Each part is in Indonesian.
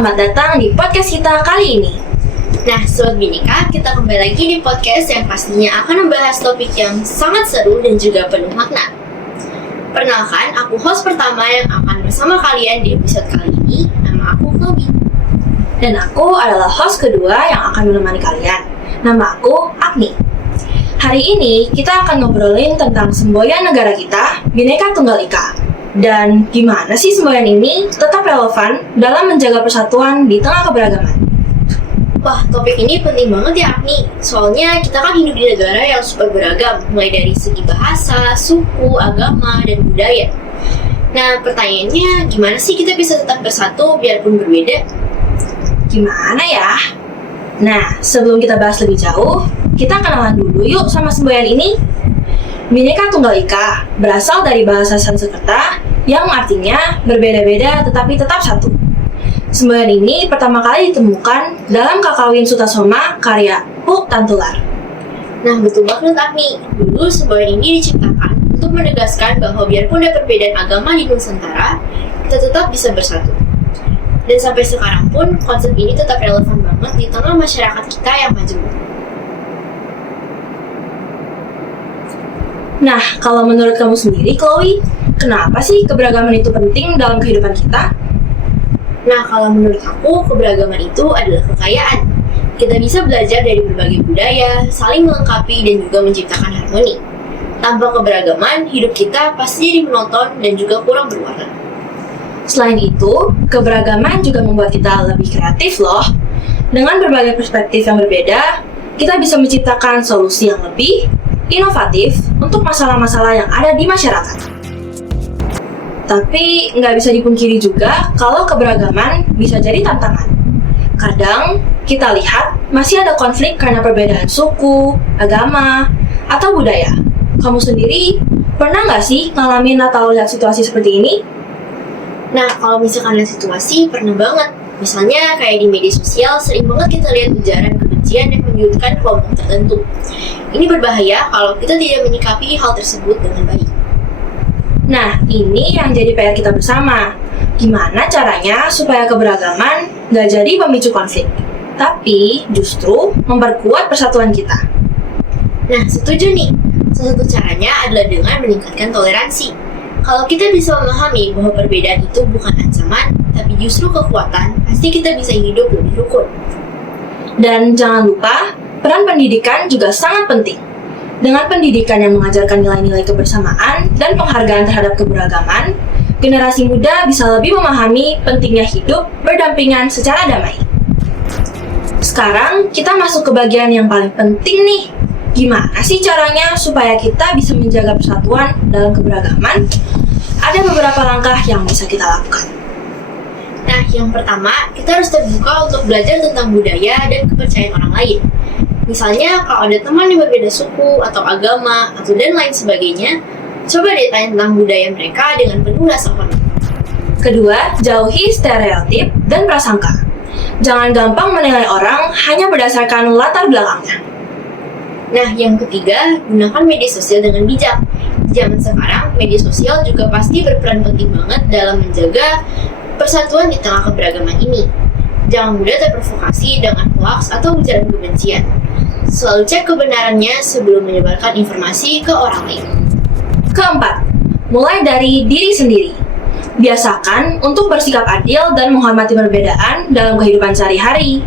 selamat datang di podcast kita kali ini. Nah, Sobat Bhinneka, kita kembali lagi di podcast yang pastinya akan membahas topik yang sangat seru dan juga penuh makna. Perkenalkan, aku host pertama yang akan bersama kalian di episode kali ini. Nama aku Chloe. Dan aku adalah host kedua yang akan menemani kalian. Nama aku Agni. Hari ini kita akan ngobrolin tentang semboyan negara kita, Bhinneka Tunggal Ika. Dan gimana sih semboyan ini tetap relevan dalam menjaga persatuan di tengah keberagaman? Wah, topik ini penting banget ya, Agni. Soalnya kita kan hidup di negara yang super beragam, mulai dari segi bahasa, suku, agama, dan budaya. Nah, pertanyaannya, gimana sih kita bisa tetap bersatu biarpun berbeda? Gimana ya? Nah, sebelum kita bahas lebih jauh, kita kenalan dulu yuk sama semboyan ini. Bhinneka Tunggal Ika berasal dari bahasa Sanskerta yang artinya berbeda-beda tetapi tetap satu. Semboyan ini pertama kali ditemukan dalam Kakawin Sutasoma karya Pu Tantular. Nah, betul banget, Agni. Dulu semboyan ini diciptakan untuk menegaskan bahwa biarpun ada perbedaan agama di Nusantara, kita tetap bisa bersatu. Dan sampai sekarang pun, konsep ini tetap relevan banget di tengah masyarakat kita yang majemuk. Nah, kalau menurut kamu sendiri, Chloe, kenapa sih keberagaman itu penting dalam kehidupan kita? Nah, kalau menurut aku, keberagaman itu adalah kekayaan. Kita bisa belajar dari berbagai budaya, saling melengkapi, dan juga menciptakan harmoni. Tanpa keberagaman, hidup kita pasti jadi menonton dan juga kurang berwarna. Selain itu, keberagaman juga membuat kita lebih kreatif loh. Dengan berbagai perspektif yang berbeda, kita bisa menciptakan solusi yang lebih inovatif untuk masalah-masalah yang ada di masyarakat. Tapi nggak bisa dipungkiri juga kalau keberagaman bisa jadi tantangan. Kadang kita lihat masih ada konflik karena perbedaan suku, agama, atau budaya. Kamu sendiri pernah nggak sih ngalamin atau lihat situasi seperti ini? Nah, kalau misalkan lihat situasi, pernah banget. Misalnya kayak di media sosial, sering banget kita lihat ujaran kebencian yang menyudutkan kelompok tertentu. Ini berbahaya kalau kita tidak menyikapi hal tersebut dengan baik. Nah, ini yang jadi PR kita bersama. Gimana caranya supaya keberagaman nggak jadi pemicu konflik, tapi justru memperkuat persatuan kita? Nah, setuju nih. Salah satu caranya adalah dengan meningkatkan toleransi. Kalau kita bisa memahami bahwa perbedaan itu bukan ancaman, tapi justru kekuatan, pasti kita bisa hidup lebih rukun. Dan jangan lupa, peran pendidikan juga sangat penting. Dengan pendidikan yang mengajarkan nilai-nilai kebersamaan dan penghargaan terhadap keberagaman, generasi muda bisa lebih memahami pentingnya hidup berdampingan secara damai. Sekarang kita masuk ke bagian yang paling penting nih. Gimana sih caranya supaya kita bisa menjaga persatuan dalam keberagaman? Ada beberapa langkah yang bisa kita lakukan. Nah, yang pertama, kita harus terbuka untuk belajar tentang budaya dan kepercayaan orang lain. Misalnya, kalau ada teman yang berbeda suku atau agama atau dan lain sebagainya, coba deh tanya tentang budaya mereka dengan penuh rasa hormat. Kedua, jauhi stereotip dan prasangka. Jangan gampang menilai orang hanya berdasarkan latar belakangnya. Nah, yang ketiga, gunakan media sosial dengan bijak. Di zaman sekarang, media sosial juga pasti berperan penting banget dalam menjaga persatuan di tengah keberagaman ini. Jangan mudah terprovokasi dengan hoax atau ujaran kebencian. Selalu cek kebenarannya sebelum menyebarkan informasi ke orang lain. Keempat, mulai dari diri sendiri. Biasakan untuk bersikap adil dan menghormati perbedaan dalam kehidupan sehari-hari.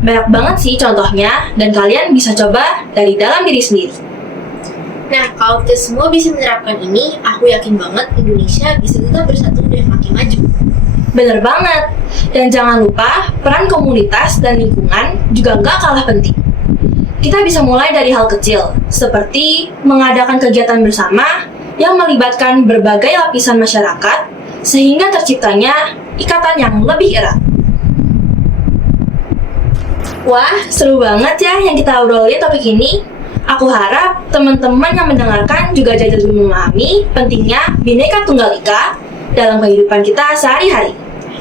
Banyak banget sih contohnya, dan kalian bisa coba dari dalam diri sendiri. Nah, kalau kita semua bisa menerapkan ini, aku yakin banget Indonesia bisa tetap bersatu dan makin maju. Bener banget. Dan jangan lupa, peran komunitas dan lingkungan juga nggak kalah penting. Kita bisa mulai dari hal kecil, seperti mengadakan kegiatan bersama yang melibatkan berbagai lapisan masyarakat, sehingga terciptanya ikatan yang lebih erat. Wah, seru banget ya yang kita obrolin topik ini. Aku harap teman-teman yang mendengarkan juga jadi lebih memahami pentingnya Bhinneka Tunggal Ika dalam kehidupan kita sehari-hari.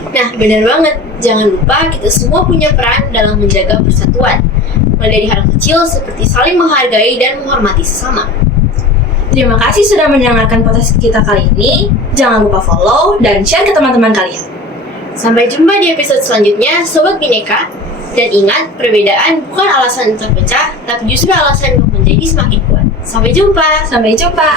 Nah, benar banget. Jangan lupa kita semua punya peran dalam menjaga persatuan. Mulai dari hal kecil seperti saling menghargai dan menghormati sesama. Terima kasih sudah mendengarkan podcast kita kali ini. Jangan lupa follow dan share ke teman-teman kalian. Sampai jumpa di episode selanjutnya, Sobat Bineka. Dan ingat, perbedaan bukan alasan untuk terpecah, tapi justru alasan untuk menjadi semakin kuat. Sampai jumpa! Sampai jumpa.